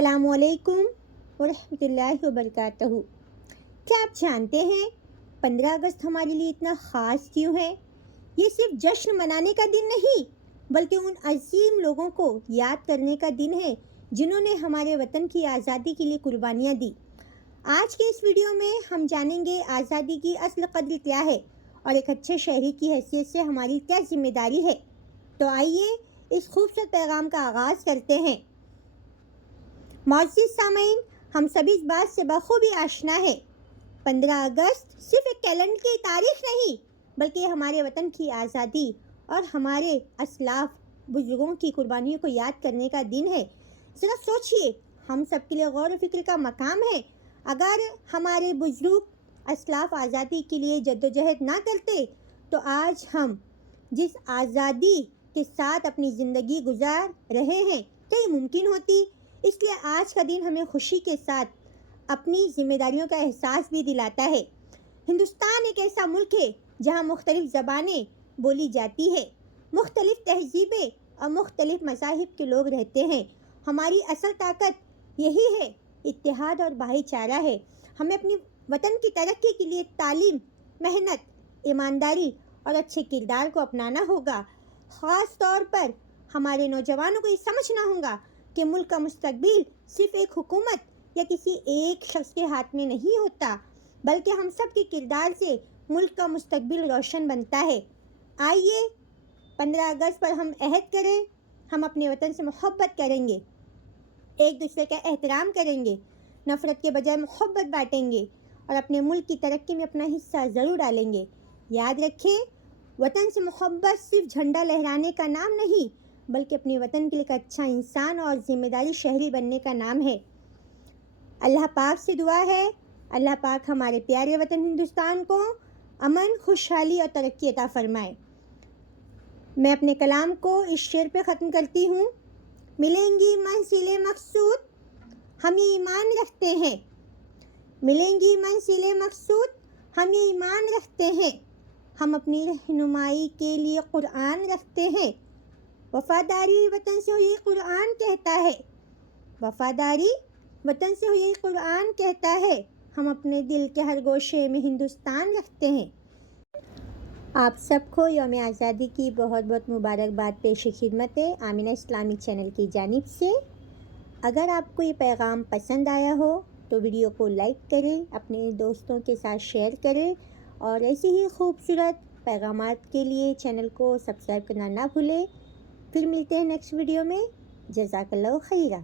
السلام علیکم ورحمۃ اللہ وبرکاتہ۔ کیا آپ جانتے ہیں 15 اگست ہمارے لیے اتنا خاص کیوں ہے؟ یہ صرف جشن منانے کا دن نہیں بلکہ ان عظیم لوگوں کو یاد کرنے کا دن ہے جنہوں نے ہمارے وطن کی آزادی کے لیے قربانیاں دی۔ آج کے اس ویڈیو میں ہم جانیں گے آزادی کی اصل قدر کیا ہے اور ایک اچھے شہری کی حیثیت سے ہماری کیا ذمہ داری ہے۔ تو آئیے اس خوبصورت پیغام کا آغاز کرتے ہیں۔ معزز سامعین، ہم سبھی اس بات سے بخوبی آشنا ہے 15 اگست صرف ایک کیلنڈر کی تاریخ نہیں بلکہ ہمارے وطن کی آزادی اور ہمارے اسلاف بزرگوں کی قربانیوں کو یاد کرنے کا دن ہے۔ ذرا سوچئے، ہم سب کے لیے غور و فکر کا مقام ہے۔ اگر ہمارے بزرگ اسلاف آزادی کے لیے جدوجہد نہ کرتے تو آج ہم جس آزادی کے ساتھ اپنی زندگی گزار رہے ہیں کیا یہ ممکن ہوتی؟ اس لیے آج کا دن ہمیں خوشی کے ساتھ اپنی ذمہ داریوں کا احساس بھی دلاتا ہے۔ ہندوستان ایک ایسا ملک ہے جہاں مختلف زبانیں بولی جاتی ہے، مختلف تہذیبیں اور مختلف مذاہب کے لوگ رہتے ہیں۔ ہماری اصل طاقت یہی ہے، اتحاد اور بھائی چارہ ہے۔ ہمیں اپنی وطن کی ترقی کے لیے تعلیم، محنت، ایمانداری اور اچھے کردار کو اپنانا ہوگا۔ خاص طور پر ہمارے نوجوانوں کو یہ سمجھنا ہوگا کہ ملک کا مستقبل صرف ایک حکومت یا کسی ایک شخص کے ہاتھ میں نہیں ہوتا بلکہ ہم سب کے کردار سے ملک کا مستقبل روشن بنتا ہے۔ آئیے 15 اگست پر ہم عہد کریں، ہم اپنے وطن سے محبت کریں گے، ایک دوسرے کا احترام کریں گے، نفرت کے بجائے محبت بانٹیں گے اور اپنے ملک کی ترقی میں اپنا حصہ ضرور ڈالیں گے۔ یاد رکھیں، وطن سے محبت صرف جھنڈا لہرانے کا نام نہیں بلکہ اپنے وطن کے لیے ایک اچھا انسان اور ذمہ داری شہری بننے کا نام ہے۔ اللہ پاک سے دعا ہے، اللہ پاک ہمارے پیارے وطن ہندوستان کو امن، خوشحالی اور ترقی عطا فرمائے۔ میں اپنے کلام کو اس شعر پہ ختم کرتی ہوں۔ ملیں گی منزل مقصود ہم یہ ایمان رکھتے ہیں، ملیں گی منزل مقصود ہم یہ ایمان رکھتے ہیں، ہم اپنی رہنمائی کے لیے قرآن رکھتے ہیں، وفاداری وطن سے ہو یہی قرآن کہتا ہے، وفاداری وطن سے ہو یہی قرآن کہتا ہے، ہم اپنے دل کے ہر گوشے میں ہندوستان رکھتے ہیں۔ آپ سب کو یوم آزادی کی بہت بہت مبارکباد پیش خدمت ہے آمینہ اسلامی چینل کی جانب سے۔ اگر آپ کو یہ پیغام پسند آیا ہو تو ویڈیو کو لائک کریں، اپنے دوستوں کے ساتھ شیئر کریں اور ایسی ہی خوبصورت پیغامات کے لیے چینل کو سبسکرائب کرنا نہ بھولیں۔ پھر ملتے ہیں نیکسٹ ویڈیو میں۔ جزاک اللہ خیرہ۔